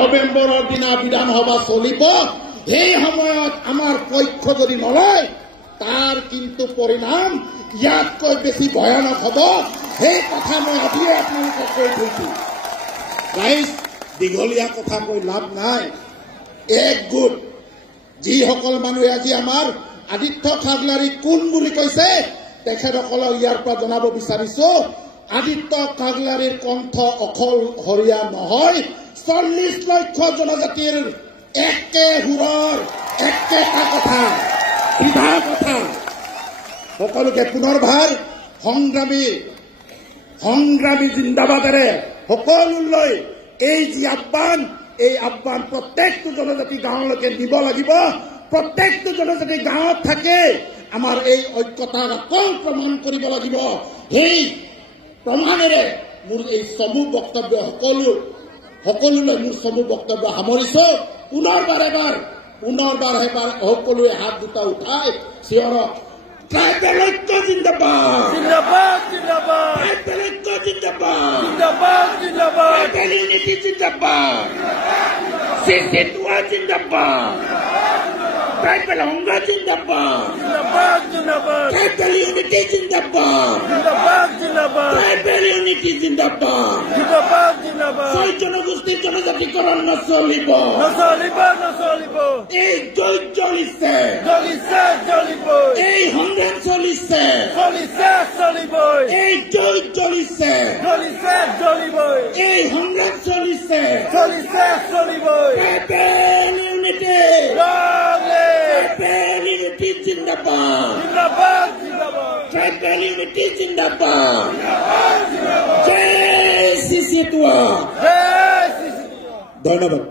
নৱেম্বৰৰ দিনা বিধানসভা চলিব। সেই সময়ত আমাৰ পক্ষ যদি নলয় তাৰ কিন্তু পৰিণাম ইয়াতকৈ বেছি ভয়ানক হ'ব। সেই কথা মই আজিয়ে আপোনালোকক কৈ থৈছো। ৰাইজ, দীঘলীয়া কথা কৈ লাভ নাই। এক গোট যিসকল মানুহে আজি আমাৰ আদিত্য কাগলাৰী কোন বুলি কৈছে তেখেতসকলক ইয়াৰ পৰা জনাব বিচাৰিছো, আদিত্য কাগলাৰীৰ কণ্ঠ অকলশৰীয়া নহয়। 40 লক্ষ জনজাতিৰ একে সুৰৰ একেটা কথা, সিধা কথা। সকলোকে পুনৰবাৰ সংগ্ৰামী জিন্দাবাদেৰে সকলোলৈ এই যি আহ্বান, এই আহ্বান প্ৰত্যেকটো জনজাতি গাঁৱলৈকে দিব লাগিব। প্ৰত্যেকটো জনজাতি গাঁৱত থাকে আমাৰ এই ঐক্যতাক আকৌ প্ৰমাণ কৰিব লাগিব। সেই প্ৰমাণেৰে মোৰ এই চমু বক্তব্য সকলোলৈ মোৰ চমু বক্তব্য সামৰিছো। পুনৰবাৰ এবাৰ সকলোৱে হাত দুটা উঠাই চিঞৰক, ট্ৰাইবেল ঐক্য জিন্দাবাদ, জিন্দাবাদ জিন্দাবাদ, ট্ৰাইবেল ঐক্য জিন্দাবাদ, জিন্দাবাদ জিন্দাবাদ, ট্ৰাইবেল ইউনিটি জিন্দাবাদ, চিচিটোৱা জিন্দাবাদ, ট্ৰাইবেল সংঘ জিন্দাবাদ, জিন্দাবাদ জিন্দাবাদ, ট্ৰাইবেল ইউনিটি জিন্দাবাদ, জিন্দাবাদ জিন্দাবাদ, ট্ৰাইবেল ইউনিটি জিন্দাবাদ। জিন্দাবাদ জিন্দাবাদ। ছয় জনগোষ্ঠীৰ জনজাতিকৰণ নচলিব, নচলিব নচলিব, এই যুঁজ জ্বলিছে, জ্বলিছে জ্বলিব, এই সংগ্ৰাম চলিছে, চলিছে চলিবই, এই যুঁজ জ্বলিছে, জ্বলিছে জ্বলিবই, এই সংগ্ৰাম চলিছে। চলিছে চলিবই। ট্ৰাইবেল ইউনিটি, ট্ৰাইবেল ইউনিটি জিন্দাবাদ, জিন্দাবাদ জিন্দাবাদ, ট্ৰাইবেল ইউনিটি জিন্দাবাদ। জয় চিচিটোৱা। জয় শ্ৰী শ্ৰী। ধন্যবাদ।